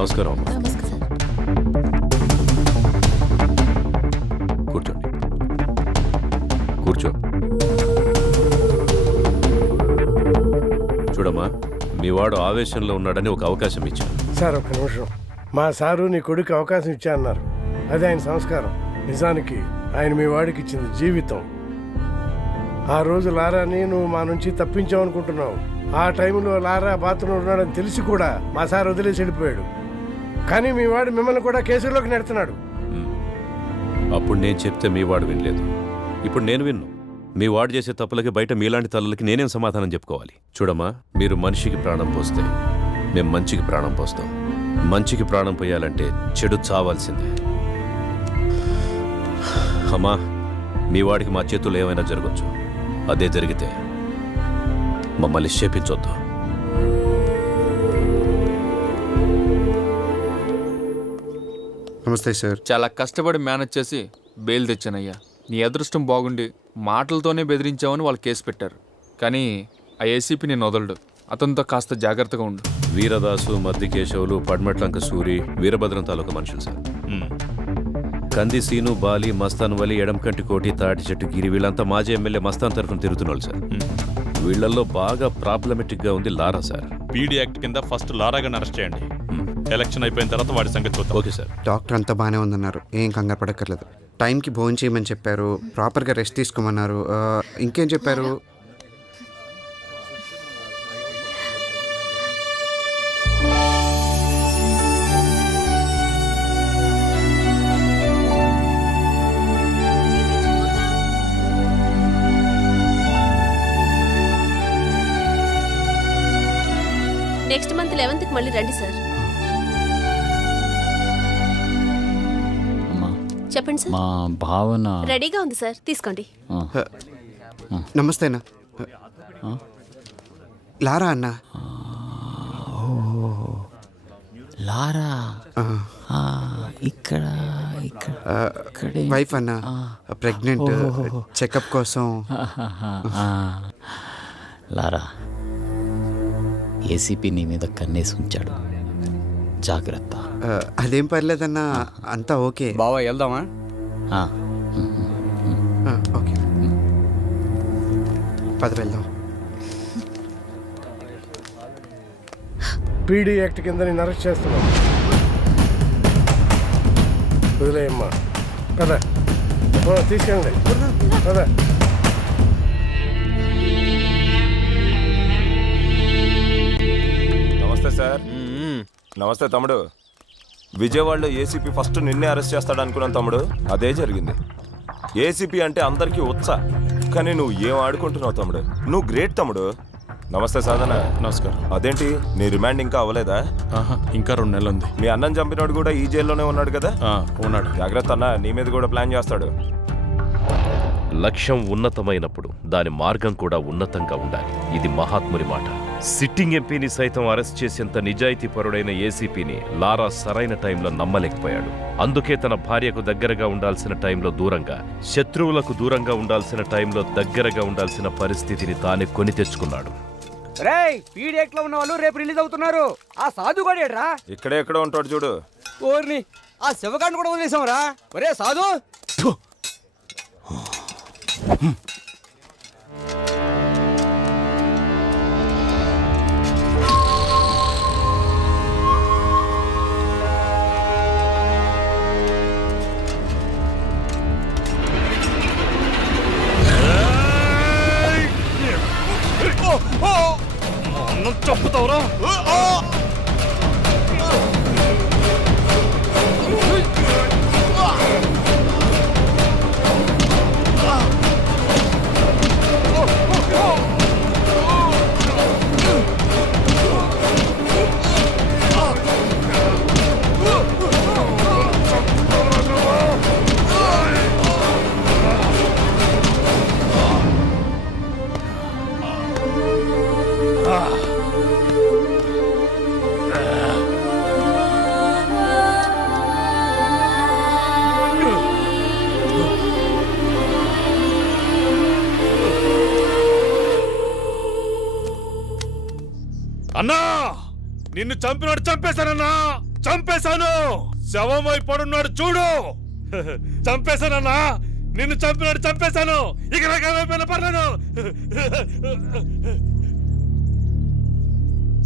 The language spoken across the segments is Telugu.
నమస్కారం అమ్మా. నమస్కారం. కూర్చోండి. కూర్చో. చూడమ్మా, మీ వాడు ఆవేశంలో ఉన్నాడని ఒక అవకాశం ఇచ్చాను. సార్ ఒక్క నిమిషం. మా సారు నీ కొడుకు అవకాశం ఇచ్చా అన్నారు. అది ఆయన సంస్కారం. నిజానికి ఆయన మీ వాడికి ఇచ్చింది జీవితం. ఆ రోజు లారాని నువ్వు మా నుంచి తప్పించావు అనుకుంటున్నావు. ఆ టైంలో లారా బాత్రూంలో ఉన్నాడని తెలిసి కూడా మా సార్ వదిలేసి వెళ్ళిపోయాడు. కానీ మీ వాడు మిమ్మల్ని కూడా కేసులోకి నెడుతున్నాడు. అప్పుడు నేను చెప్తే మీ వాడు వినలేదు. ఇప్పుడు నేను విన్ను. మీ వాడు చేసే తప్పులకి బయట మీలాంటి తల్లులకి నేనేం సమాధానం చెప్పుకోవాలి? చూడమ్మా, మీరు మనిషికి ప్రాణం పోస్తే మేము మంచికి ప్రాణం పోస్తాం. మంచికి ప్రాణం పోయాలంటే చెడు చావాల్సిందే. అమ్మా, మీ వాడికి మా చేతుల్లో ఏమైనా జరగచ్చు. అదే జరిగితే మమ్మల్ని శేపించొద్దు. నమస్తే సార్. చాలా కష్టపడి మేనేజ్ చేసి బెయిల్ తెచ్చానయ్యా. నీ అదృష్టం బాగుండి మాటలతోనే బెదిరించావని వాళ్ళు కేసు పెట్టారు. కానీ ఆ ఏసీపీ నేను వదలడు. అతనితో కాస్త జాగ్రత్తగా ఉండు. వీరదాసు, మద్దికేశవులు, పడ్మట్లంక సూరి, వీరభద్రం తాలూకా మనుషులు సార్. కంది సీను, బాలి, మస్తాన్ వలి, ఎడంకంటి కోటి, తాటి చెట్టు గిరి వీళ్ళంతా మాజీ ఎమ్మెల్యే మస్తాన్ తరఫున తిరుగుతున్నారు సార్. వీళ్ళల్లో బాగా ప్రాబ్లమెటిక్ గా ఉంది లారా సార్. పీడీ యాక్ట్ కింద ఫస్ట్ లారాగాని అరెస్ట్ చేయండి. ఎలక్షన్ అయిపోయిన తర్వాత వాడి సంగతి చూద్దాం. Okay sir. డాక్టర్ అంతా బాగానే ఉందన్నారు, ఏం కంగారు పడక్కర్లేదు. టైంకి భోజనం చేయమని చెప్పారు, ప్రాపర్గా రెస్ట్ తీసుకోమన్నారు. ఇంకేం చెప్పారు? నెక్స్ట్ మంత్ 11th మళ్ళీ రండి సార్. చెప్పండి సార్. మా భావన రెడీగా ఉంది సార్, తీసుకోండి. నమస్తే అన్న. లారా అన్న. లారా ఇక్కడ వైఫ్ అన్న, ప్రెగ్నెంట్, చెకప్ కోసం. లారా, ఏసీపీ నీ మీద కన్నేసి ఉంచాడు, జాగ్రత్త. అదేం పర్లేదన్నా, అంతా ఓకే. బావా వెళ్దామా? ఓకే, పద వెళ్దాం. పీడీ యాక్ట్ కింద నేను అరెస్ట్ చేస్తున్నాను. వదిలేయమ్మా. కదా తీసుకెళ్ళండి. కదా నమస్తే సార్. నమస్తే తమ్ముడు. విజయవాడలో ఏసీపీ ఫస్ట్ నిన్నే అరెస్ట్ చేస్తాడు అనుకున్నాను తమ్ముడు. అదే జరిగింది. ఏసీపీ అంటే అందరికీ ఉత్సాహం, కానీ నువ్వు ఏం ఆడుకుంటున్నావు తమ్ముడు. నువ్వు గ్రేట్ తమ్ముడు. నమస్తే సాధన. నమస్కారం. అదేంటి నీ రిమాండ్ ఇంకా అవ్వలేదా? ఇంకా 2 నెలలు ఉంది. మీ అన్నం చంపినోడు కూడా ఈ జైల్లోనే ఉన్నాడు కదా? ఉన్నాడు. జాగ్రత్త అన్న, నీ మీద కూడా ప్లాన్ చేస్తాడు. లక్ష్యం ఉన్నతమైనప్పుడు దాని మార్గం కూడా ఉన్నతంగా ఉండాలి. ఇది మహాత్ముని మాట. సిట్టింగ్ ఎంపీని సైతం అరెస్ట్ చేసేంత నిజాయితీపరుడైన ఏసీపీని లారా సరైన టైంలో నమ్మలేకపోయాడు. అందుకే తన భార్యకు దగ్గరగా ఉండాల్సిన టైంలో దూరంగా, శత్రువులకు దూరంగా ఉండాల్సిన టైంలో దగ్గరగా ఉండాల్సిన పరిస్థితిని తానే కొని తెచ్చుకున్నాడు. పీడియాక్ట్ లో ఉన్న వాళ్ళు రేపు రిలీజ్ అవుతున్నారు. ఆ సాధు గడేడ్రా ఇక్కడే ఎక్కడ ఉంటాడు చూడు. ఓర్ని ఆ శివకాండ్ కూడా వదిలేసాంరా. ఒరే సాధు, చంపుతావురా? అన్నా, నిన్ను చంపినోడు చంపేశానన్నా. చంపేశాను. శవమై పడున్నాడు చూడు. చంపేశానన్నా, నిన్ను చంపినాడు, చంపేశాను. ఇక నాకేమైపోయినా పర్లేదు.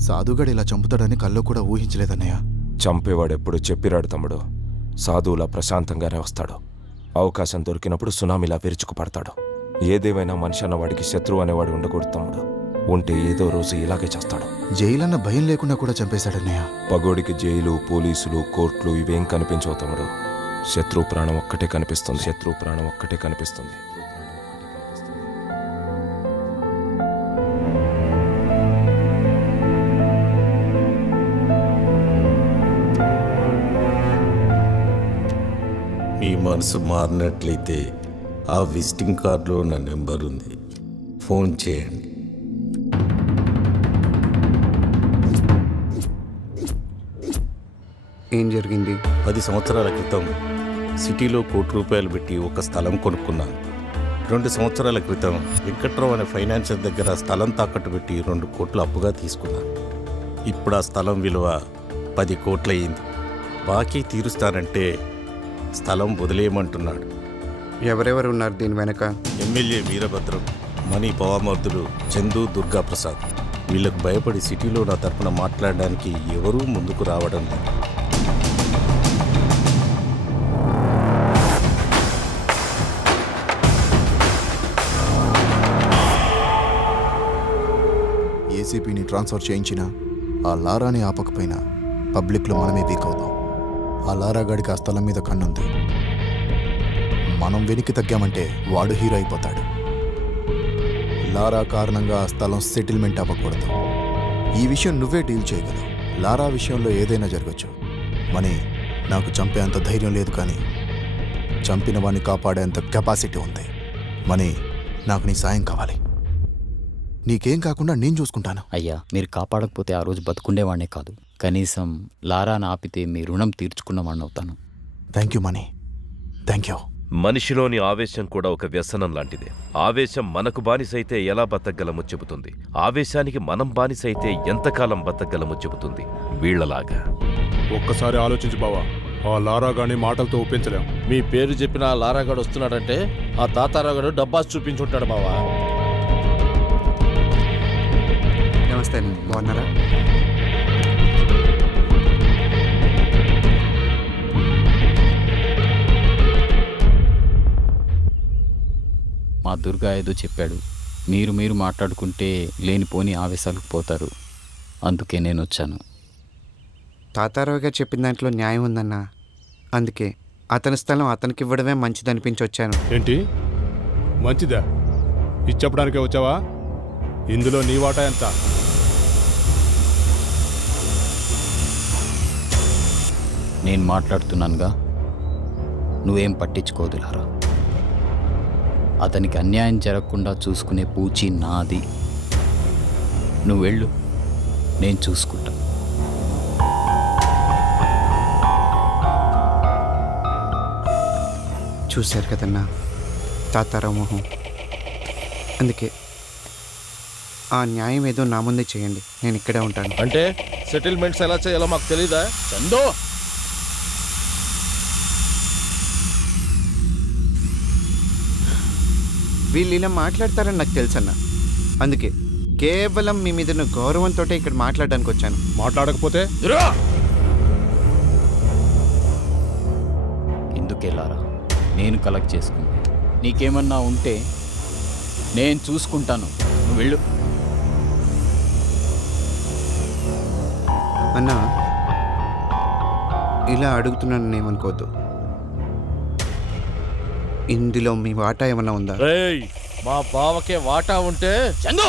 సాధుగాడు ఇలా చంపుతాడని కల్లో కూడా ఊహించలేదన్నయ్య. చంపేవాడెప్పుడు చెప్పిరాడు తమ్ముడు. సాధువులా ప్రశాంతంగానే వస్తాడు. అవకాశం దొరికినప్పుడు సునామీలా విరుచుకుపడతాడు. ఏదేమైనా మనిషి అన్నవాడికి శత్రువు అనేవాడు ఉండకూడదు తమ్ముడు. ఉంటే ఏదో రోజు ఇలాగే చేస్తాడు. జైలన్న భయం లేకుండా కూడా చంపేశాడన్నయ్య. పగోడికి జైలు, పోలీసులు, కోర్టులు ఇవేం కనిపించవు తమ్ముడు. శత్రువు ప్రాణం ఒక్కటే కనిపిస్తుంది. శత్రువు ప్రాణం ఒక్కటే కనిపిస్తుంది. మీ మనసు మారినట్లయితే ఆ విజిటింగ్ కార్డులో నా నెంబర్ ఉంది, ఫోన్ చేయండి. ఏం జరిగింది? 10 సంవత్సరాల క్రితం సిటీలో ₹1,00,00,000 పెట్టి ఒక స్థలం కొనుక్కున్నాను. 2 సంవత్సరాల క్రితం వెంకట్రావు అనే ఫైనాన్షియర్ దగ్గర స్థలం తాకట్టు పెట్టి 2 కోట్లు అప్పుగా తీసుకున్నాను. ఇప్పుడు ఆ స్థలం విలువ 10 కోట్లు అయింది. బాకీ తీరుస్తానంటే స్థలం వదిలేయమంటున్నాడు. ఎవరెవరు ఉన్నారు దీని వెనక? ఎమ్మెల్యే వీరభద్రం, మణి పవామర్దులు, చందు, దుర్గాప్రసాద్. వీళ్ళకు భయపడి సిటీలో నా తరపున మాట్లాడడానికి ఎవరూ ముందుకు రావడం లేదు. ఏసీపీని ట్రాన్స్ఫర్ చేయించినా ఆ లారాని ఆపకపోయినా పబ్లిక్లో మనమే వీక్ అవుతాం. ఆ లారాగాడికి ఆ స్థలం మీద కన్నుంది. మనం వెనక్కి తగ్గామంటే వాడు హీరో అయిపోతాడు. లారా కారణంగా ఆ స్థలం సెటిల్మెంట్ అవ్వకూడదు. ఈ విషయం నువ్వే డీల్ చేయగలవు. లారా విషయంలో ఏదైనా జరగచ్చు. మనీ, నాకు చంపేంత ధైర్యం లేదు, కానీ చంపిన వాడిని కాపాడేంత కెపాసిటీ ఉంది. మనీ, నాకు నీ సాయం కావాలి. నీకేం కాకుండా నేను చూసుకుంటాను. అయ్యా, మీరు కాపాడకపోతే ఆ రోజు బతుకుండేవాడినే కాదు, కనీసం లారాను ఆపితే మీ రుణం తీర్చుకున్నవాడిని అవుతాను. Thank you Mani, thank you. మనిషిలోని ఆవేశం కూడా ఒక వ్యసనం లాంటిదే. ఆవేశం మనకు బానిసైతే ఎలా బతకగలమో చెబుతుంది. ఆవేశానికి మనం బానిసైతే ఎంతకాలం బతకగలమో చెబుతుంది. వీళ్లలాగా. ఒక్కసారి ఆలోచించు బావా, ఆ లారాగాని మాటలతో ఒప్పించలేం. మీ పేరు చెప్పిన ఆ లారాగాడు వస్తున్నాడంటే ఆ తాతారాగాడు డబ్బాస్ చూపించుంటాడు బావా. నమస్తే, బాగున్నారా? మా దుర్గా ఏదో చెప్పాడు. మీరు మాట్లాడుకుంటే లేనిపోని ఆవేశాలకు పోతారు. అందుకే నేను వచ్చాను. తాతారావు గారు చెప్పిన దాంట్లో న్యాయం ఉందన్నా. అందుకే అతని స్థలం అతనికి ఇవ్వడమే మంచిదనిపించి వచ్చాను. ఏంటి మంచిదా? ఇచ్చప్పడానికే వచ్చావా? ఇందులో నీ వాటా ఎంత? నేను మాట్లాడుతున్నానుగా, నువ్వేం పట్టించుకోదు లారా. అతనికి అన్యాయం జరగకుండా చూసుకునే పూచి నాది. నువ్వు వెళ్ళు, నేను చూసుకుంటా. చూశారు కదన్నా తాతారావు మొహం. అందుకే ఆ న్యాయం ఏదో నా ముందే చేయండి, నేను ఇక్కడే ఉంటాను. అంటే సెటిల్మెంట్స్ ఎలా చేయాలో మాకు తెలీదా చందో? వీళ్ళు ఇలా మాట్లాడతారని నాకు తెలుసన్న. అందుకే కేవలం మీ మీద గౌరవంతో ఇక్కడ మాట్లాడడానికి వచ్చాను. మాట్లాడకపోతే ఎందుకెళ్ళారా? నేను కలెక్ట్ చేసుకుంటా. నీకేమన్నా ఉంటే నేను చూసుకుంటాను. నువ్వు వెళ్ళు. అన్నా, ఇలా అడుగుతున్నాను ఏమనుకోవద్దు. ఇందులో మీ వాటా ఏమన్నా ఉందా? రేయ్, మా బావకే వాటా ఉంటే చందు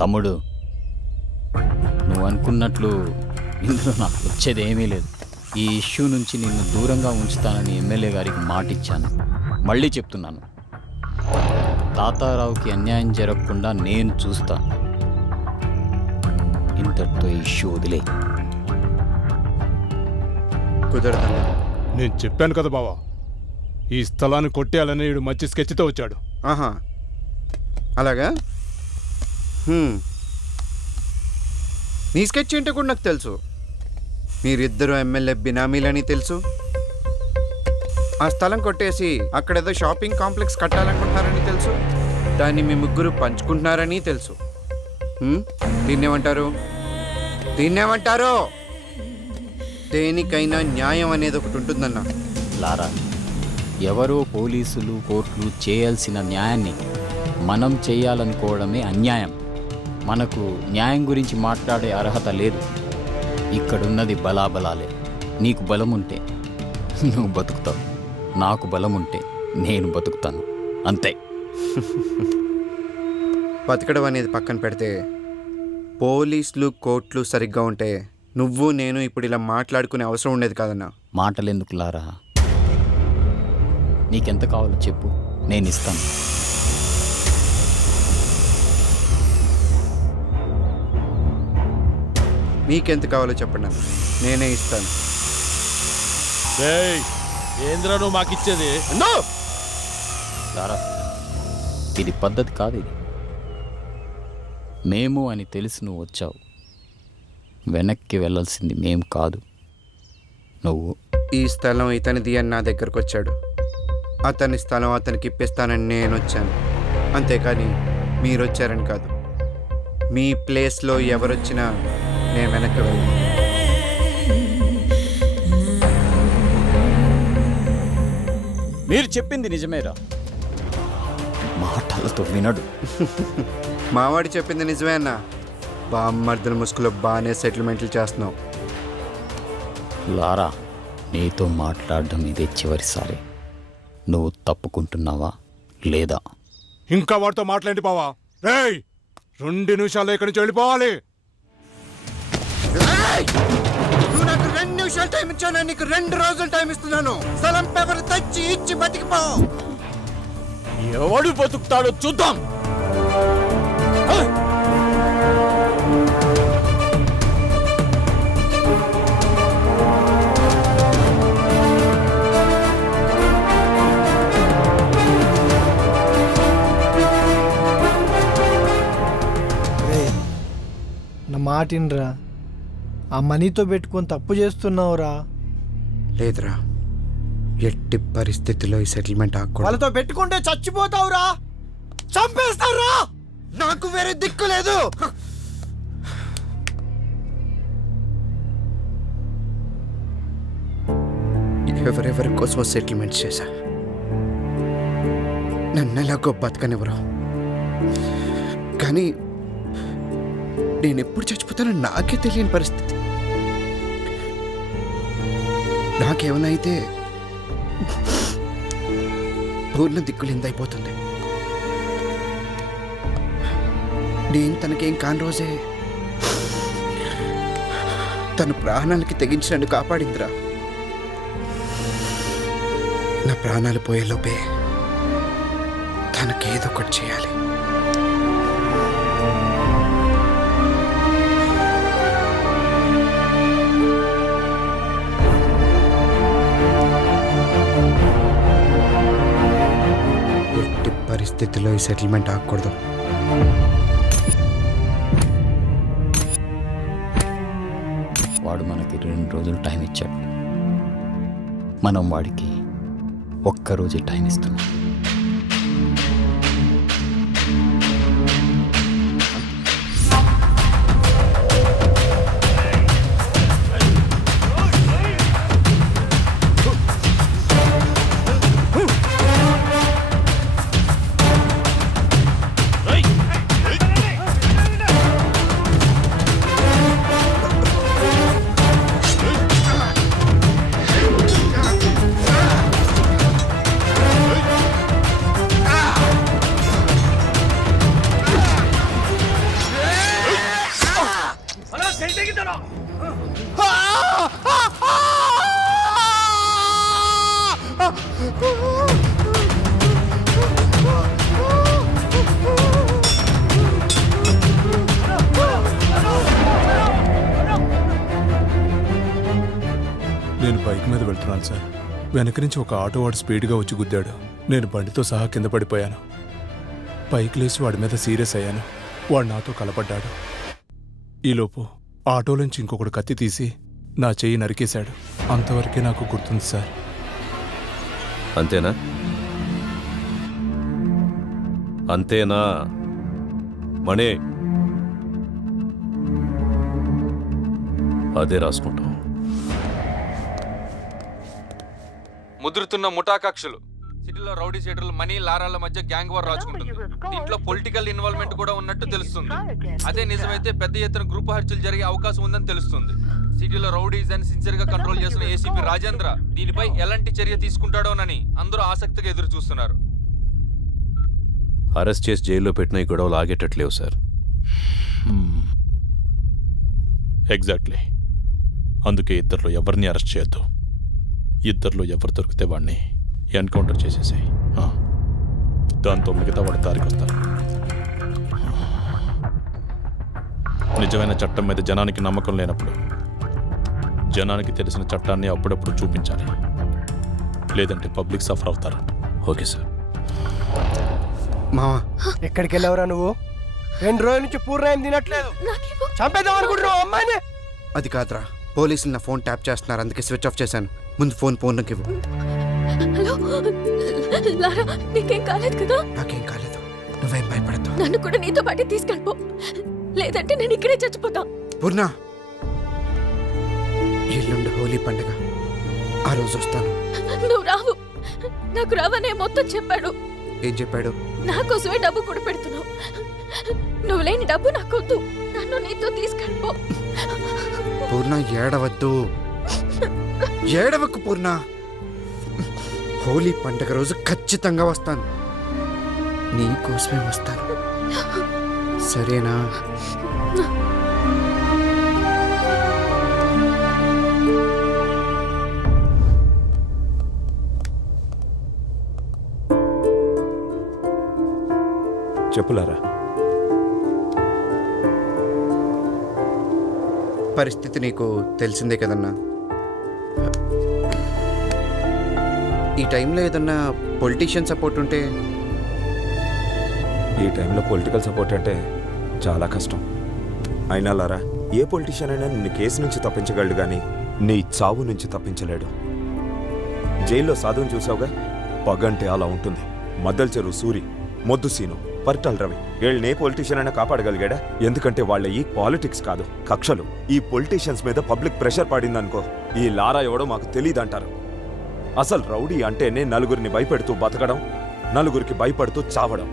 తమ్ముడు, నువ్వు అనుకున్నట్లు ఇందులో నాకు వచ్చేది ఏమీ లేదు. ఈ ఇష్యూ నుంచి నిన్ను దూరంగా ఉంచుతానని ఎమ్మెల్యే గారికి మాట ఇచ్చాను. మళ్ళీ చెప్తున్నాను, తాతారావుకి అన్యాయం జరగకుండా నేను చూస్తాను. ఇంతటితో ఈ ఇష్యూ వదిలే. కుదరదన్నా. నేను చెప్పాను కదా బావా, ఈ స్థలాన్ని కొట్టేయాలని వీడు మంచి స్కెచ్తో వచ్చాడు. ఆహా, అలాగా మీ స్కెచ్ ఏంటో కూడా నాకు తెలుసు. మీరిద్దరూ ఎమ్మెల్యే బినామీలని తెలుసు. ఆ స్థలం కొట్టేసి అక్కడేదో షాపింగ్ కాంప్లెక్స్ కట్టాలనుకుంటున్నారని తెలుసు. దాన్ని మీ ముగ్గురు పంచుకుంటున్నారని తెలుసు. దీన్నేమంటారు? దేనికైనా న్యాయం అనేది ఒకటి ఉంటుందన్నా. లారా, ఎవరో పోలీసులు కోర్టులు చేయాల్సిన న్యాయాన్ని మనం చేయాలనుకోవడమే అన్యాయం. మనకు న్యాయం గురించి మాట్లాడే అర్హత లేదు. ఇక్కడున్నది బలాబలాలే. నీకు బలం ఉంటే నువ్వు బతుకుతావు, నాకు బలం ఉంటే నేను బతుకుతాను, అంతే. బతకడం అనేది పక్కన పెడితే పోలీసులు కోర్టులు సరిగ్గా ఉంటే నువ్వు నేను ఇప్పుడు ఇలా మాట్లాడుకునే అవసరం ఉండేది కాదన్నా. మాటలెందుకు లారా? నీకెంత కావాలో చెప్పు, నేను ఇస్తాను. మీకెంత కావాలో చెప్పండి అన్న, నేనే ఇస్తాను. ఏంద్రా నువ్వు మాకిచ్చేది? లారా, ఇది పద్ధతి కాదు. ఇది మేము అని తెలిసి నువ్వు వచ్చావు. వెనక్కి వెళ్ళాల్సింది మేం కాదు, నువ్వు. ఈ స్థలం ఇతనిది అని నా దగ్గరకు వచ్చాడు. అతని స్థలం అతనికి ఇప్పిస్తానని నేను వచ్చాను, అంతేకాని మీరు వచ్చారని కాదు. మీ ప్లేస్లో ఎవరొచ్చినా నేను వెనక్కి వెళ్ళను. మీరు చెప్పింది నిజమేరా, మాటలతో వినడు. మావాడి చెప్పింది నిజమే అన్న. బామ్మర్దుల ముసుగులో బాగానే సెటిల్మెంట్లు చేస్తున్నావు. లారా, నీతో మాట్లాడడం ఇదే చివరిసారి. నువ్వు తప్పుకుంటున్నావా లేదా? ఇంకా వాడితో మాట్లాడి బావా. 2 నిమిషాల్లో ఇక్కడి నుంచి వెళ్ళిపోవాలి. నువ్వు నాకు 2 నిమిషాలు టైం ఇచ్చాను, నీకు 2 రోజులు టైం ఇస్తున్నాను. స్థలం పేపర్ తెచ్చి ఇచ్చి బతికిపో. ఎవడు బతుకుతాడో చూద్దాం. నా మాటినరా, ఆ మనీతో పెట్టుకొని తప్పు చేస్తున్నావురా. లేదురా, ఎట్టి పరిస్థితిలో ఈ సెటిల్మెంట్ ఆకూడదు. వాళ్ళతో పెట్టుకుంటే చచ్చిపోతావురా, చంపేస్తావురా. నాకు వేరే దిక్కు లేదు. ఎవరెవరి కోసం సెటిల్మెంట్ చేశా, నన్ను ఎలాగో బతకనివ్వరు. కానీ నేను ఎప్పుడు చచ్చిపోతానో నాకే తెలియని పరిస్థితి. నాకేమైనా అయితే పూర్ణ దిక్కులిందైపోతుంది. నేను తనకేం కాని రోజే తన ప్రాణాలకి తెగించి నన్ను కాపాడిందిరా. నా ప్రాణాలు పోయేలోపే తనకేదో ఒకటి చేయాలి. ఎట్టి పరిస్థితిలో ఈ సెటిల్మెంట్ ఆగకూడదు. వాడు మనకి 2 రోజులు టైం ఇచ్చాడు, మనం వాడికి 1 రోజే టైం ఇస్తున్నాం. నేను బైక్ మీద వెళ్తున్నాను సార్. వెనక నుంచి ఒక ఆటో వాడు స్పీడ్గా వచ్చి గుద్దాడు. నేను బండితో సహా కింద పడిపోయాను. పైకి లేచి వాడి మీద సీరియస్ అయ్యాను. వాడు నాతో కలపడ్డాడు. ఈలోపు ఆటోలోంచి ఇంకొకడు కత్తి తీసి నా చెయ్యి నరికేశాడు. అంతవరకే నాకు గుర్తుంది సార్. అంతేనా? అంతేనా మణి? అదే రాసుకుంటాం. ముదురుతున్న ముఠా కక్షలు, సిటీలో రౌడీ షీటర్లు, మనీ లారాల మధ్య గ్యాంగ్ వార్ రాజుకుంటుంది. దీంట్లో పొలిటికల్ ఇన్వాల్వ్మెంట్ కూడా ఉన్నట్టు తెలుస్తుంది. అదే నిజమైతే పెద్ద ఎత్తున గ్రూప్ హత్యలు జరిగే అవకాశం ఉందని తెలుస్తుంది. సిటీలో రౌడీస్ అని సిన్సియర్ గా కంట్రోల్ చేసిన ఏసీపీ రాజేంద్ర దీనిపై ఎలాంటి చర్య తీసుకుంటాడోనని అందరూ ఆసక్తిగా ఎదురు చూస్తున్నారు. అరెస్ట్ చేసి జైల్లో పెట్టిన ఈ గొడవలు ఆగేటట్లేవు సార్. ఎగ్జాక్ట్లీ. అందుకే ఇద్దరిలో ఎవరిని అరెస్ట్ చేయొద్దు. ఇద్దరిలో ఎవరు దొరికితే వాడిని ఎన్కౌంటర్ చేసేసాయి. దాంతో మిగతా వాడు దారికి వస్తారు. నిజమైన చట్టం మీద జనానికి నమ్మకం లేనప్పుడు జనానికి తెలిసిన చట్టాన్ని అప్పుడప్పుడు చూపించాలి. లేదంటే పబ్లిక్ సఫర్ అవుతారు. Okay sir. మావా, ఎక్కడికి వెళ్ళావురా నువ్వు? 2 రోజుల నుంచి పూర్ణాయం తినట్లేదు. చంపేద్దాం అనుకుంటున్నావు అమ్మాయిని? అది కాదురా, పోలీసులు నా ఫోన్ ట్యాప్ చేస్తున్నారు, అందుకే స్విచ్ ఆఫ్ చేశాను. ముందు ఫోన్కి ఇవ్వు. హలో లారా, నీకేం కాలేదు కదా? నాకేం కాలేదు, నువ్వేం భయపడతావు. నన్ను కూడా నీతో పాటు తీసుకెళ్ళిపో, లేదంటే నేను ఇక్కడే చచ్చిపోతా. పూర్ణ, ఎల్లుండి హోలీ పండుగ, ఆ రోజు వస్తాను. నువ్వు రావు. నాకు రావనే మొత్తం చెప్పాడు. ఏం చెప్పాడు? నా కోసమే డబ్బు కూడా పెడుతున్నావు. నువ్వు లేని డబ్బు నాకొద్దు, నన్ను నీతో తీసుకెళ్ళిపో. పూర్ణ, ఏడవద్దు. ఏడవకు పూర్ణ. హోలీ పండుగ రోజు ఖచ్చితంగా వస్తాను. నీ కోసమే వస్తాను, సరేనా? చెప్పులారా. పరిస్థితి నీకు తెలిసిందే కదన్నా. ఈ టైంలో ఏదన్నా పొలిటీషియన్ సపోర్ట్ ఉంటే. ఈ టైంలో పొలిటికల్ సపోర్ట్ అంటే చాలా కష్టం. అయినా లారా, ఏ పొలిటీషియన్ అయినా నిన్ను కేసు నుంచి తప్పించగలడు కానీ నీ చావు నుంచి తప్పించలేడు. జైల్లో సాధువుని చూసావుగా, పగంటే అలా ఉంటుంది. మద్దల్ చెరువు సూరి, మొద్దు సీను, పరిటాల రవి, వీళ్ళని ఏ పొలిటీషియన్ అయినా కాపాడగలిగాడా? ఎందుకంటే వాళ్ళ ఈ పాలిటిక్స్ కాదు, కక్షలు. ఈ పొలిటీషియన్స్ మీద పబ్లిక్ ప్రెషర్ పడిందనుకో, ఈ లారా ఎవడో మాకు తెలియదంటారు. అసలు రౌడీ అంటేనే నలుగురిని భయపెడుతూ బతకడం, నలుగురికి భయపడుతూ చావడం.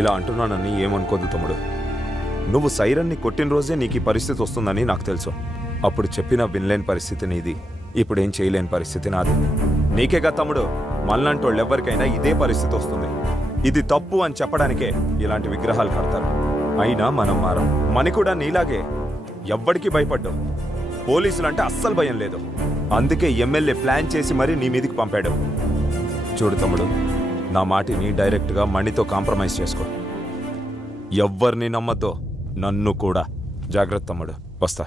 ఇలా అంటున్నానని ఏమనుకోదు తమ్ముడు. నువ్వు సైరన్ని కొట్టిన రోజే నీకు ఈ పరిస్థితి వస్తుందని నాకు తెలుసు. అప్పుడు చెప్పినా వినలేని పరిస్థితి నీది, ఇప్పుడేం చేయలేని పరిస్థితి నాది. నీకేగా తమ్ముడు, మళ్ళంటోళ్ళు ఎవరికైనా ఇదే పరిస్థితి వస్తుంది. ఇది తప్పు అని చెప్పడానికే ఇలాంటి విగ్రహాలు కడతారు. అయినా మనం మారం. మని కూడా నీలాగే ఎవ్వడికి భయపడ్డావు. పోలీసులంటే అస్సలు భయం లేదు. అందుకే ఎమ్మెల్యే ప్లాన్ చేసి మరీ నీ మీదికి పంపాడు. చూడు తమ్ముడు, నా మాటిని డైరెక్ట్గా మణితో కాంప్రమైజ్ చేసుకో. ఎవ్వరిని నమ్మద్దో, నన్ను కూడా. జాగ్రత్త తమ్ముడు, వస్తా.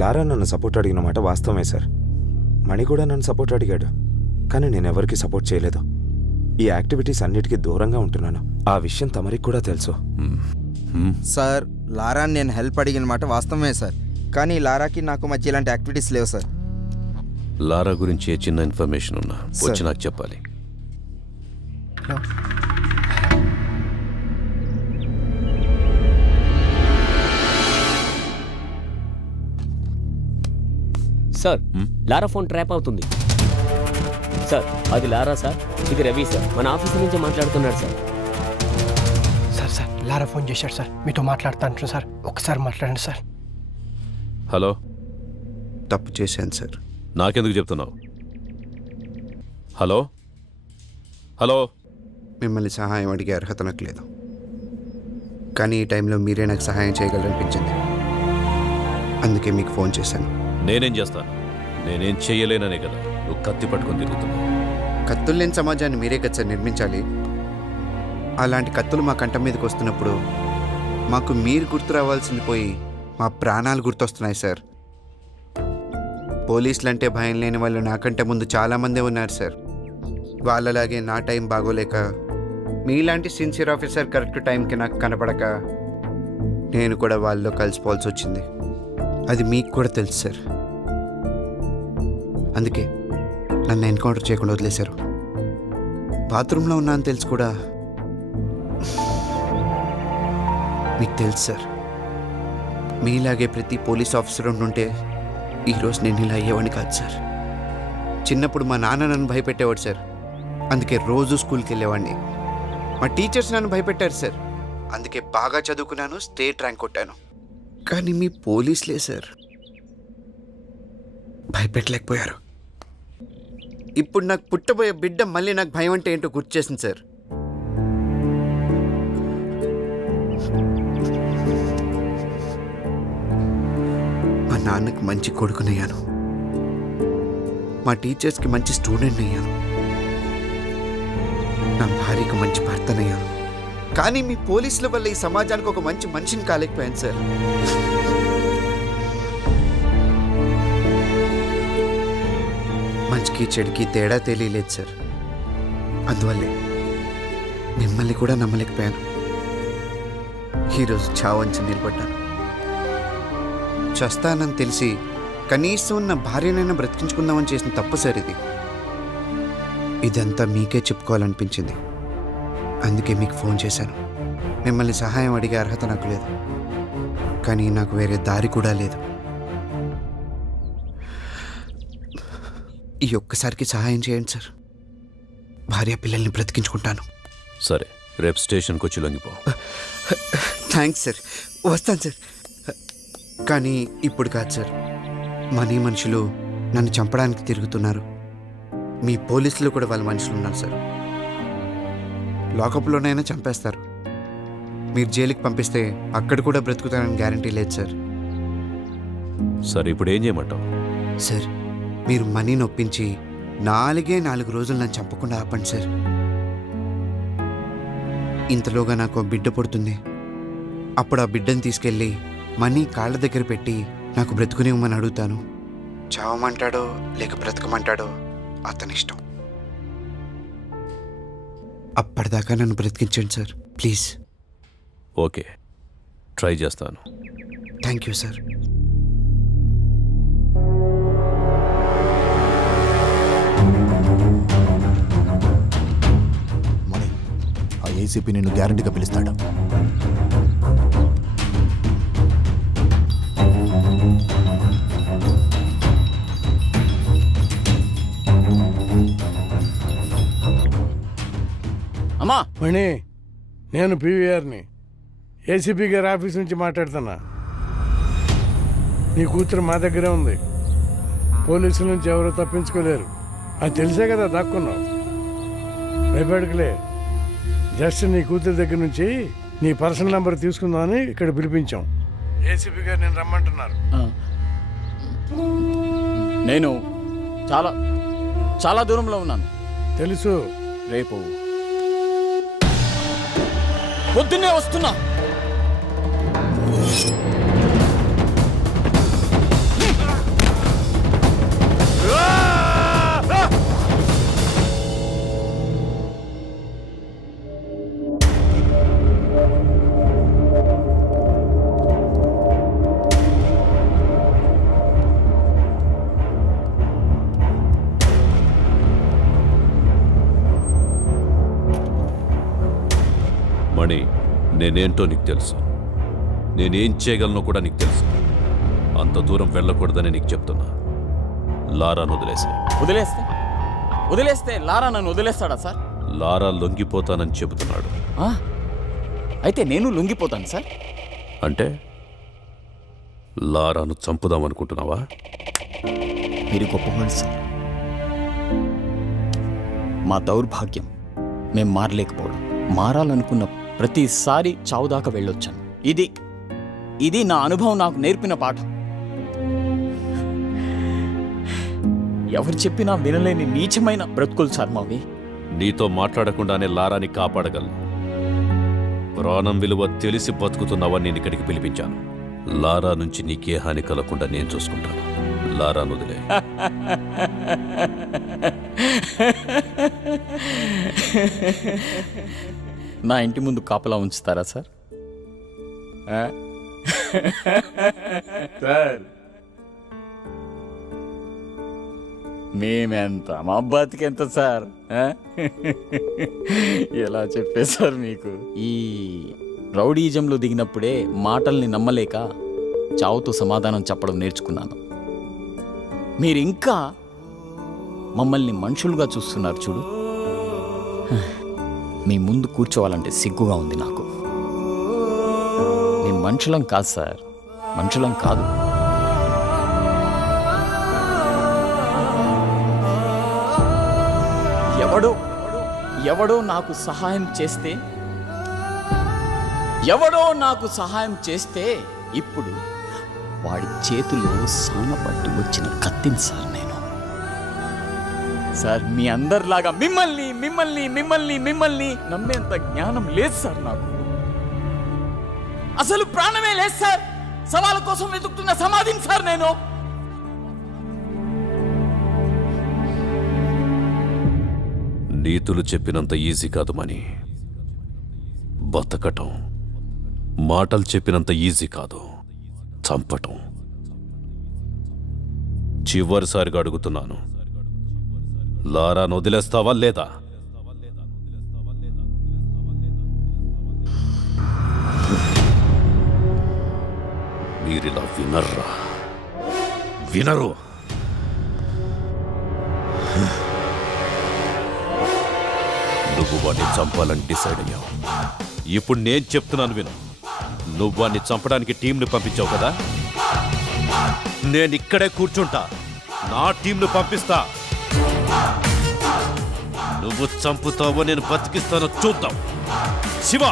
లారా నన్ను సపోర్ట్ అడిగిన మాట వాస్తవమే సార్. మణి కూడా నన్ను సపోర్ట్ అడిగాడు, కానీ నేను ఎవరికి సపోర్ట్ చేయలేదు. ఈ యాక్టివిటీస్ అన్నిటికీ దూరంగా ఉంటున్నాను. ఆ విషయం తమరికి కూడా తెలుసు. సార్, లారాని నేను హెల్ప్ అడిగిన మాట వాస్తవమే సార్, కానీ లారాకి నాకు మధ్య ఇలాంటి యాక్టివిటీస్ లేవు సార్. లారా గురించి ఏ చిన్న ఇన్ఫర్మేషన్ ఉన్నా వచ్చి నాకు చెప్పాలి. సార్, లారా ఫోన్ ట్రాప్ అవుతుంది సార్. అది లారా సార్, ఇది రవి సార్, మన ఆఫీస్ నుంచి మాట్లాడుతున్నాడు సార్. సార్ సార్ లారా ఫోన్ చేశాడు సార్, మీతో మాట్లాడుతాను సార్, ఒకసారి మాట్లాడండి సార్. హలో, తప్పు చేశాను సార్. నాకెందుకు చెప్తున్నావు? హలో హలో, మిమ్మల్ని సహాయం అడిగే అర్హత నాకు లేదు, కానీ ఈ టైంలో మీరే నాకు సహాయం చేయగలరనిపించింది, అందుకే మీకు ఫోన్ చేశాను. నేనేం చేస్తాను? నేనేం చెయ్యలేననే కదా నువ్వు కత్తి పట్టుకొని తిరుగుతున్నావు. కత్తులు లేని సమాజాన్ని మీరే కదా సార్ నిర్మించాలి. అలాంటి కత్తులు మా కంఠం మీదకి వస్తున్నప్పుడు మాకు మీరు గుర్తు రావాల్సింది పోయి మా ప్రాణాలు గుర్తొస్తున్నాయి సార్. పోలీసులు అంటే భయం లేని వాళ్ళు నాకంటే ముందు చాలామందే ఉన్నారు సార్. వాళ్ళలాగే నా టైం బాగోలేక, మీలాంటి సిన్సియర్ ఆఫీసర్ కరెక్ట్ టైంకి నాకు కనపడక నేను కూడా వాళ్ళలో కలిసిపోవాల్సి వచ్చింది. అది మీకు కూడా తెలుసు సార్, అందుకే నన్ను ఎన్కౌంటర్ చేయకుండా వదిలేశారు. బాత్రూంలో ఉన్నా అని తెలుసు కూడా మీకు తెలుసు సార్. మీలాగే ప్రతి పోలీస్ ఆఫీసర్ ఉంటుంటే ఈరోజు నేను ఇలా అయ్యేవాడిని కాదు సార్. చిన్నప్పుడు మా నాన్న నన్ను భయపెట్టేవాడు సార్, అందుకే రోజు స్కూల్కి వెళ్ళేవాడిని. మా టీచర్స్ నన్ను భయపెట్టారు సార్, అందుకే బాగా చదువుకున్నాను, స్టేట్ ర్యాంక్ కొట్టాను. కానీ మీ పోలీసులే సార్ భయపెట్టలేకపోయారు. ఇప్పుడు నాకు పుట్టబోయే బిడ్డ మళ్ళీ నాకు భయం అంటే ఏంటో గుర్తు చేసింది సార్. మా నాన్నకి మంచి కొడుకునయ్యాను, మా టీచర్స్కి మంచి స్టూడెంట్ అయ్యాను, నా భార్యకు మంచి భర్తనయ్యాను. కానీ మీ పోలీసుల వల్ల ఈ సమాజానికి ఒక మంచి మనిషిని కాలేకపోయాను సార్. మంచికి చెడుకి తేడా తెలియలేదు సార్. అందువల్లే మిమ్మల్ని కూడా నమ్మలేకపోయాను. ఈరోజు చావంచి నిలబడ్డాను. చస్తానని తెలిసి కనీసం నా భార్యనైనా బ్రతికించుకుందామని చేసిన తప్పు సార్ ఇది. ఇదంతా మీకే చెప్పుకోవాలనిపించింది, అందుకే మీకు ఫోన్ చేశాను. మిమ్మల్ని సహాయం అడిగే అర్హత నాకు లేదు, కానీ నాకు వేరే దారి కూడా లేదు. ఈ ఒక్కసారికి సహాయం చేయండి సార్, భార్య పిల్లల్ని బ్రతికించుకుంటాను. సరే, రేపు స్టేషన్కి వచ్చి లొంగిపో. థ్యాంక్స్ సార్, వస్తాను సార్. కానీ ఇప్పుడు కాదు సార్, మనీ మనుషులు నన్ను చంపడానికి తిరుగుతున్నారు. మీ పోలీసులు కూడా వాళ్ళ మనుషులు ఉన్నారు సార్. లాకప్లోనైనా చంపేస్తారు. మీరు జైలుకి పంపిస్తే అక్కడ కూడా బ్రతుకుతానని గ్యారంటీ లేదు సార్. సరే, ఇప్పుడు ఏం చేయమంటావు? సార్, మీరు మనీని ఒప్పించి 4 రోజులు నన్ను చంపకుండా ఆపండి సార్. ఇంతలోగా నాకు బిడ్డ పుడుతుంది. అప్పుడు ఆ బిడ్డను తీసుకెళ్ళి మనీ కాళ్ళ దగ్గర పెట్టి నాకు బ్రతుకునివ్వమని అడుగుతాను. చావమంటాడో లేక బ్రతకమంటాడో అతని ఇష్టం. అప్పటిదాకా నన్ను బ్రతికించండి సార్, ప్లీజ్. ఓకే, ట్రై చేస్తాను. Thank you sir. మణి, ఆ ఏసీపీ నిన్ను గ్యారంటీగా పిలుస్తాడు. అమ్మా మణి, నేను పీవీఆర్ని, ఏసీపీ గారి ఆఫీస్ నుంచి మాట్లాడుతున్నా. నీ కూతురు మా దగ్గరే ఉంది. పోలీసుల నుంచి ఎవరూ తప్పించుకోలేరు. అది తెలిసే కదా దాక్కున్నావు. భయపడకలే. జస్ట్ నీ కూతురు దగ్గర నుంచి నీ పర్సనల్ నెంబర్ తీసుకుందామని ఇక్కడ పిలిపించాం. ఏసీపీ గారు నేను రమ్మంటున్నారు. నేను చాలా చాలా దూరంలో ఉన్నాను. తెలుసు. రేపు పొద్దున్నే వస్తున్నా. మణి, నేనేంటో నీకు తెలుసు. నేనేం చేయగలనో కూడా నీకు తెలుసు. అంత దూరం వెళ్ళకూడదని నీకు చెప్తున్నా. లారాను వదిలేస్తే లారా నన్ను వదిలేస్తాడా సార్? లారా లొంగిపోతానని చెబుతున్నాడు. అయితే నేను లొంగిపోతాను సార్. అంటే లారాను చంపుదామనుకుంటున్నావా? మీరు గొప్పవాళ్ళు సార్. మా దౌర్భాగ్యం మేం మారలేకపోవడం. మారాలనుకున్న ప్రతిసారి చావుదాకా వెళ్ళొచ్చాను. ఇది నా అనుభవం నాకు నేర్పిన పాఠం. ఎవరు చెప్పినా వినలేని నీచమైన బ్రతుకులు సార్ మావి. నీతో మాట్లాడకుండానే లారాని కాపాడగలను. ప్రాణం విలువ తెలిసి బతుకుతున్నావని నేను ఇక్కడికి పిలిపించాను. లారా నుంచి నీకే హాని కలగకుండా నేను చూసుకుంటాను. లారాను వదిలే. నా ఇంటి ముందు కాపలా ఉంచుతారా సార్? సార్ మేమెంత, మా బతికెంత సార్? ఎలా చెప్పేశారు మీకు? ఈ రౌడీజంలో దిగినప్పుడే మాటల్ని నమ్మలేక చావుతో సమాధానం చెప్పడం నేర్చుకున్నాను. మీరింకా మమ్మల్ని మనుషులుగా చూస్తున్నారు చూడు. మీ ముందు కూర్చోవాలంటే సిగ్గుగా ఉంది నాకు. మేము మనుషులం కాదు సార్, మనుషులం కాదు. ఎవడో నాకు సహాయం చేస్తే ఇప్పుడు వాడి చేతిలో సానపట్టి వచ్చిన కత్తిని సార్ నేను. సార్ మీ అందరిలాగా మిమ్మల్ని నమ్మేంత జ్ఞానం లేదు సార్ నాకు. అసలు ప్రాణమే లేదు సార్. సవాళ్ళ కోసం వెతుకుతున్న సమాధిని సార్ నేను. నీతులు చెప్పినంత ఈజీ కాదు మని. బతకటం మాటలు చెప్పినంత ఈజీ కాదు, చంపటం. చివరిసారిగా అడుగుతున్నాను, లారాను వదిలేస్తావా లేదా? మీరిలా వినరు. నువ్వు వాడిని చంపాలని డిసైడ్ అయ్యావు. ఇప్పుడు నేను చెప్తున్నాను విను. నువ్వు వాడిని చంపడానికి టీంని పంపించావు కదా, నేను ఇక్కడే కూర్చుంటా, నా టీంను పంపిస్తా. నువ్వు చంపుతావో నేను బతికిస్తానో చూద్దాం. శివ,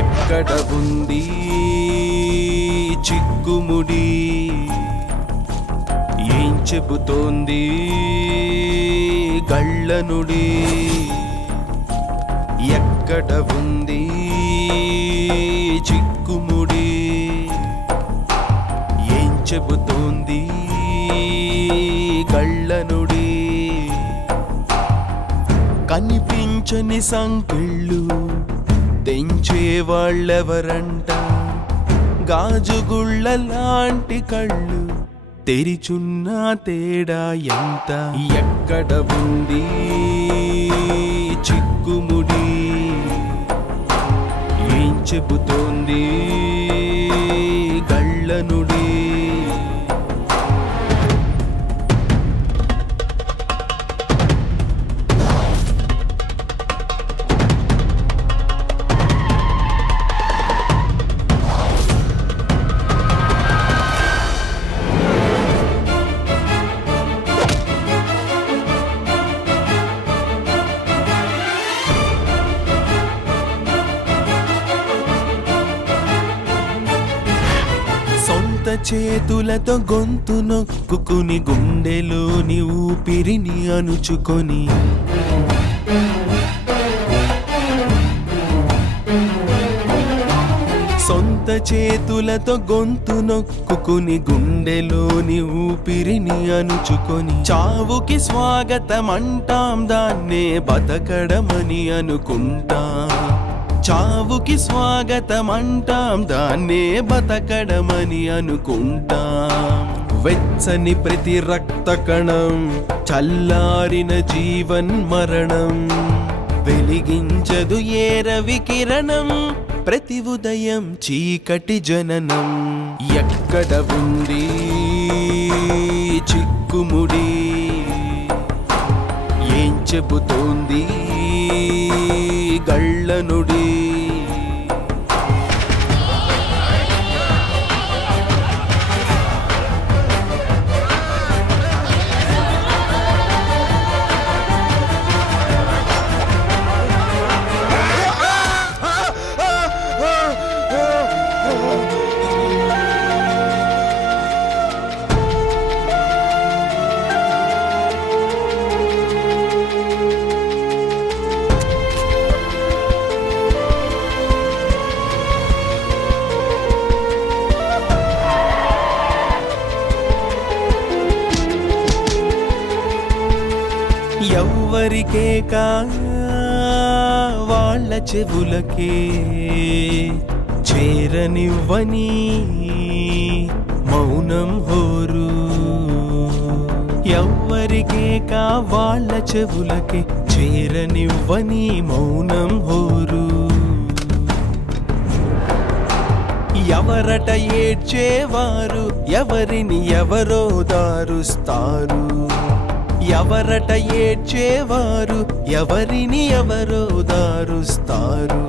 ఎక్కడ ఉంది చిక్కుముడి, ఏం చెబుతోంది గళ్ళనుడి? ఎక్కడ ఉంది చిక్కుముడి, ఏం చెబుతోంది గళ్ళనుడి? కనిపించని సంకెళ్ళు తెంచే వాళ్ళెవరంట, గాజుగుళ్ళ లాంటి కళ్ళు తెరిచున్న తేడా ఎంత? ఎక్కడ ఉంది చిక్కుముడి, చెబుతోంది గళ్ళనుడి. సొంత చేతులతో గొంతు నొక్కుని గుండెలోని ఊపిరిని అణుచుకొని సొంత చేతులతో గొంతు నొక్కుని గుండెలోని ఊపిరిని అణుచుకొని చావుకి స్వాగతం అంటాం, దాన్నే బతకడమని అనుకుంటాం. చావుకి స్వాగతం అంటాం, దాన్నే బతకడమని అనుకుంటాం. వెచ్చని ప్రతి రక్త కణం, చల్లారిన జీవన్ మరణం, వెలిగించదు ఏ రవి కిరణం, ప్రతి ఉదయం చీకటి జననం. ఎక్కడ ఉంది చిక్కుముడి, ఏం చెబుతోంది గళ్ళనుడి. ఎవ్వరికే కా వాళ్ళ చెవులకే చేరనివ్వని మౌనం హోరు. ఎవ్వరికే కా వాళ్ళ చెవులకే చేరనివ్వని మౌనం హోరు. ఎవరట ఏడ్చేవారు, ఎవరిని ఎవరో దారుస్తారు. ఎవరట ఏడ్చేవారు, ఎవరిని ఎవరో దారుస్తారు.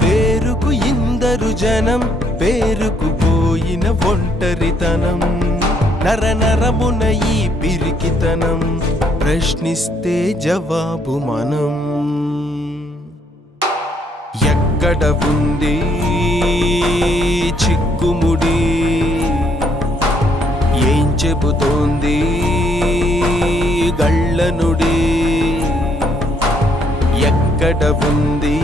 పేరుకు ఇందరు జనం, పేరుకు పోయిన ఒంటరితనం, నరనరమున ఈ పిరికితనం, ప్రశ్నిస్తే జవాబు మనం. ఎక్కడ ఉంది చిక్కుముడి, ఏం చెబుతోంది గళ్ళనుడి. ఎక్కడ ఉంది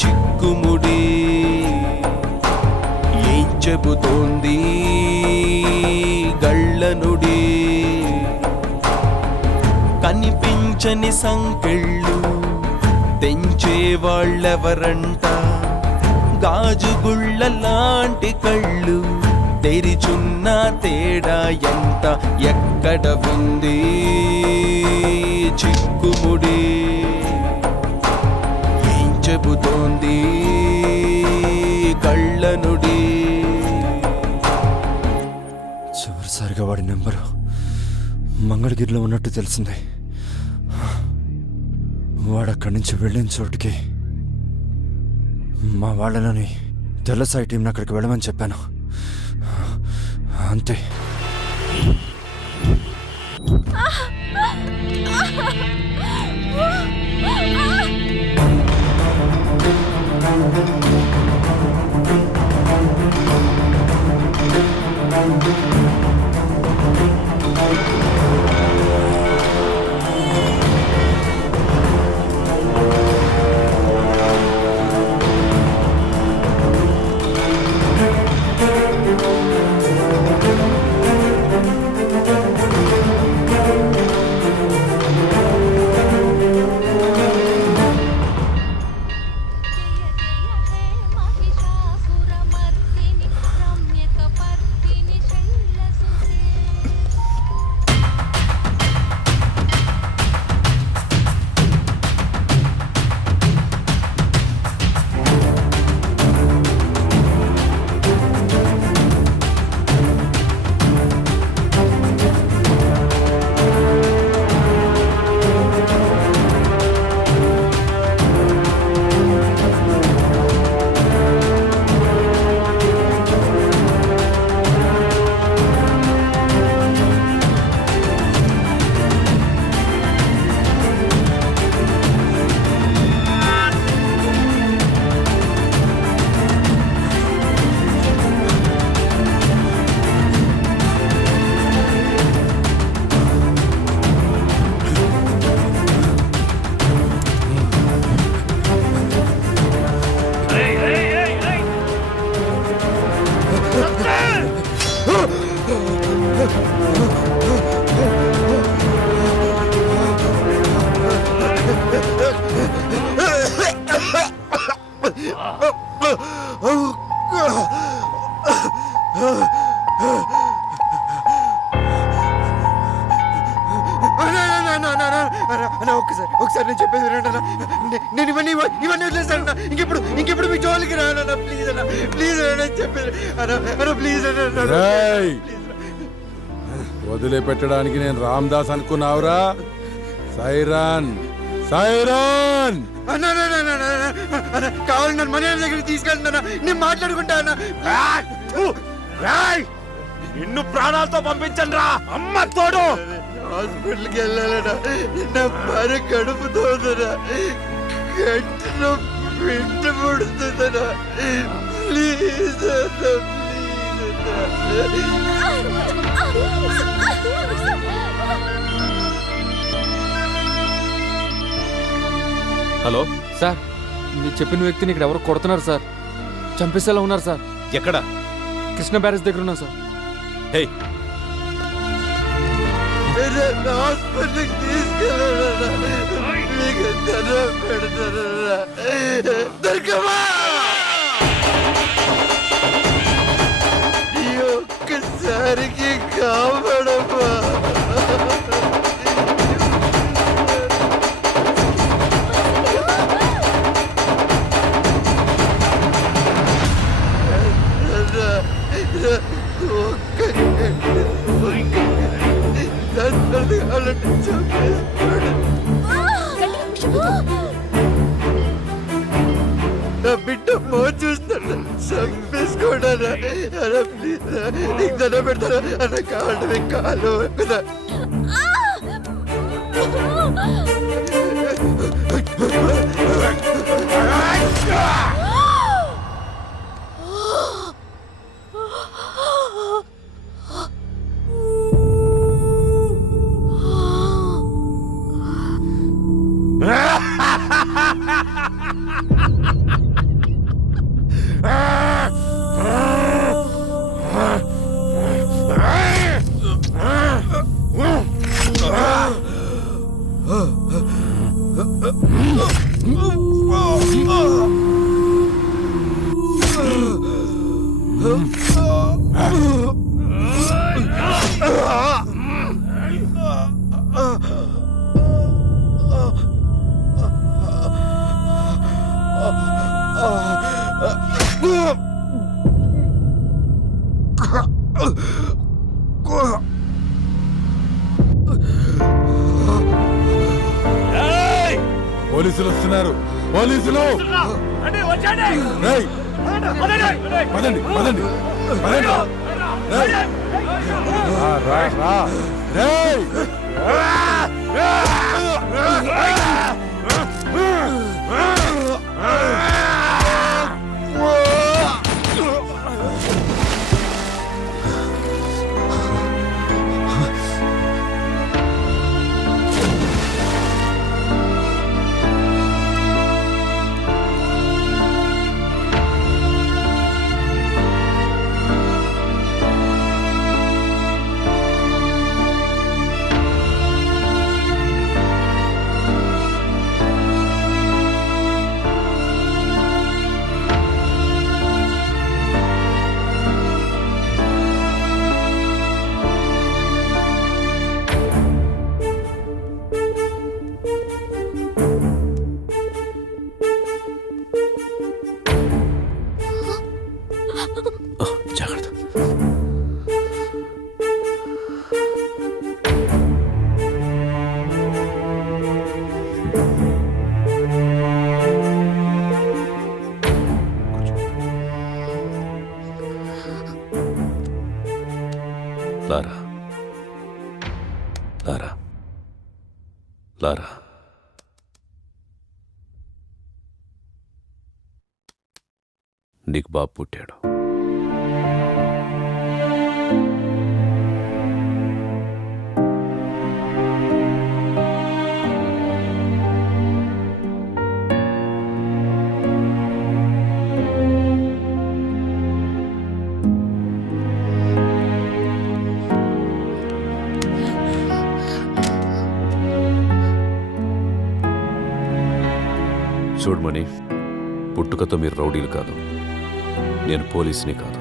చిక్కుముడి, ఏం చెబుతోంది గళ్ళనుడి. కనిపించని సంకెళ్ళు తెంచే వాళ్ళెవరంట, గాజుగుళ్ళ లాంటి కళ్ళు తెరిచున్న తేడా ఎంత. ఎక్కడ ఉంది చిక్కుముడి, ఏం చెబుతోంది కళ్ళనుడి. చివరిసారిగా వాడి నెంబరు మంగళగిరిలో ఉన్నట్టు తెలిసింది. వాడు అక్కడి నుంచి వెళ్ళిన చోటుకి మా వాళ్ళని తెల్లసాయి టీంని అక్కడికి వెళ్ళమని చెప్పాను. అంతే. జోలికి రానన్నా ప్లీజ్ అన్న ప్లీజ్ అన్న చెప్పేది అన్న ప్లీజ్ అన్న వదిలిపెట్టడానికి నేను రామ్దాస్ అనుకున్నావురా? సైరాన్ సైరాన్ అన్న కావాలి నన్ను మనీ దగ్గరికి తీసుకెళ్తున్నా నేను మాట్లాడుకుంటా అన్న. నిన్ను ప్రాణాలతో పంపించండి రా అమ్మ తోడు. హాస్పిటల్కి వెళ్ళాలన్నా నా భార్య కడుపుతోందనా గట్టిలో బిడ్డ పుడుతుందనా ప్లీజ్ అన్న హలో సార్, మీరు చెప్పిన వ్యక్తిని ఇక్కడ ఎవరు కొడుతున్నారు సార్. చంపేసేలా ఉన్నారు సార్. ఎక్కడ? కృష్ణ బ్యారేజ్ దగ్గర ఉన్నా సార్. హే, హాస్పిటల్కి తీసుకెళ్ళాలన్నా మీకు దండం పెడతానన్నా దొరకమా ఈ ఒక్కసారికి కాపాడమ్మా. నా బిడ్డ మో చూస్తాడు చంపేసుకోడానా అలా ప్లీజ్ నీకు దండం పెడతారా అన్న కావాలి మీకు కాలు కదా. పోలీసులు వస్తున్నారు. పోలీసులు రేయ్, పదండి పదండి పదండి. రా, రా, రా. రేయ్. జాగ్రత్త. లారా, లారా, లారా. నీకు బాబు పుట్టాడు. చూడమని, పుట్టుకతో మీరు రౌడీలు కాదు, నేను పోలీసుని కాదు.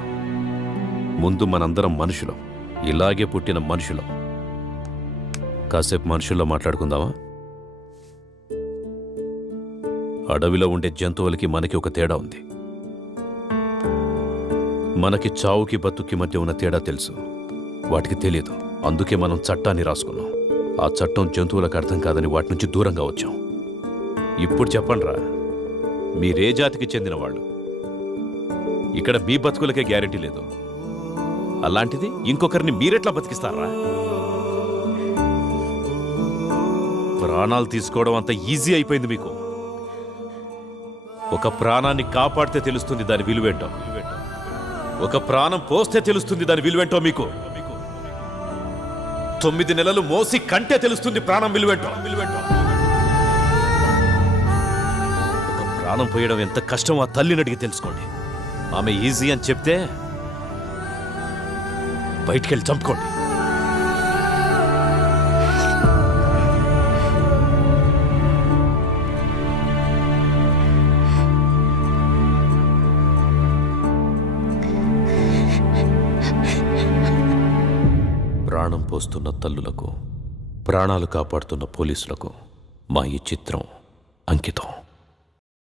ముందు మనందరం మనుషులం, ఇలాగే పుట్టిన మనుషులం. కాసేపు మనుషుల్లో మాట్లాడుకుందామా? అడవిలో ఉండే జంతువులకి మనకి ఒక తేడా ఉంది. మనకి చావుకి బతుక్కి మధ్య ఉన్న తేడా తెలుసు, వాటికి తెలియదు. అందుకే మనం చట్టాన్ని రాసుకున్నాం. ఆ చట్టం జంతువులకు అర్థం కాదని వాటి నుంచి దూరంగా వచ్చాం. ఇప్పుడు చెప్పండిరా, మీరే జాతికి చెందిన వాళ్ళు? ఇక్కడ మీ బతుకులకే గ్యారెంటీ లేదు, అలాంటిది ఇంకొకరిని మీరెట్లా బతికిస్తారా? ప్రాణాలు తీసుకోవడం అంత ఈజీ అయిపోయింది మీకు. ఒక ప్రాణాన్ని కాపాడితే తెలుస్తుంది దాని విలువేంటో, ఒక ప్రాణం పోస్తే తెలుస్తుంది దాని విలువేంటో మీకు. 9 నెలలు మోసి కంటే తెలుస్తుంది ప్రాణం విలువేంటో. ఒక ప్రాణం పోయడం ఎంత కష్టం ఆ తల్లిని అడిగి తెలుసుకోండి. ఆమె ఈజీ అని చెప్తే బయటికెళ్ళి చంపుకోండి. ప్రాణం పోస్తున్న తల్లులకు, ప్రాణాలు కాపాడుతున్న పోలీసులకు మా ఈ చిత్రం అంకితం.